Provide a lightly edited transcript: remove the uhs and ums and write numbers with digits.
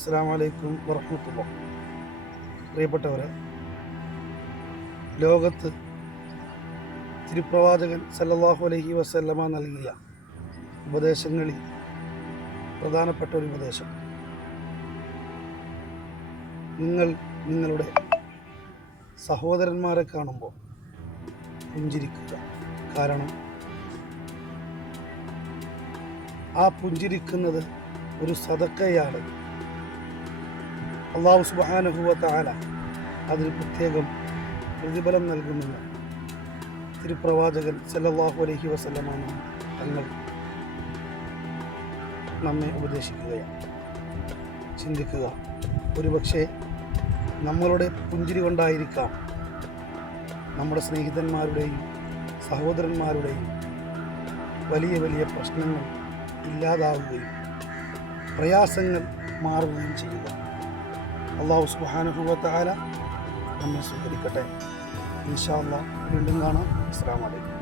അസ്സലാമു അലൈക്കും വറഹ്മത്തുള്ളാഹി. പ്രിയപ്പെട്ടവരെ, ലോകത്ത് തിരുപ്രവാചകൻ സല്ലല്ലാഹു അലൈഹി വസല്ലമ നൽകിയ ഉപദേശങ്ങളിൽ പ്രധാനപ്പെട്ട ഒരു ഉപദേശം, നിങ്ങൾ നിങ്ങളുടെ സഹോദരന്മാരെ കാണുമ്പോൾ പുഞ്ചിരിക്കുക. കാരണം ആ പുഞ്ചിരിക്കുന്നത് ഒരു സദഖയാണ്. അല്ലാഹു സുബ്ഹാനഹു വ തആല അതിന് പ്രത്യേകം പ്രതിഫലം നൽകുമെന്ന് തിരുപ്രവാചകൻ സല്ലല്ലാഹു അലൈഹി വസല്ലമ തങ്ങൾ നമ്മെ ഉപദേശിക്കുകയാണ്. ചിന്തിക്കുക, ഒരുപക്ഷെ നമ്മളുടെ പുഞ്ചിരി കൊണ്ടായിരിക്കാം നമ്മുടെ സ്നേഹിതന്മാരുടെയും സഹോദരന്മാരുടെയും വലിയ വലിയ പ്രശ്നങ്ങൾ ഇല്ലാതാവുകയും പ്രയാസങ്ങൾ മാറുകയും ചെയ്യുക. അല്ലാഹു സുബ്ഹാനഹു വ തആല നമ്മെ സ്വീകരിക്കട്ടെ. ഇൻഷാ അല്ലാഹ് വീണ്ടും കാണാം. അസ്സലാമു അലൈക്കും.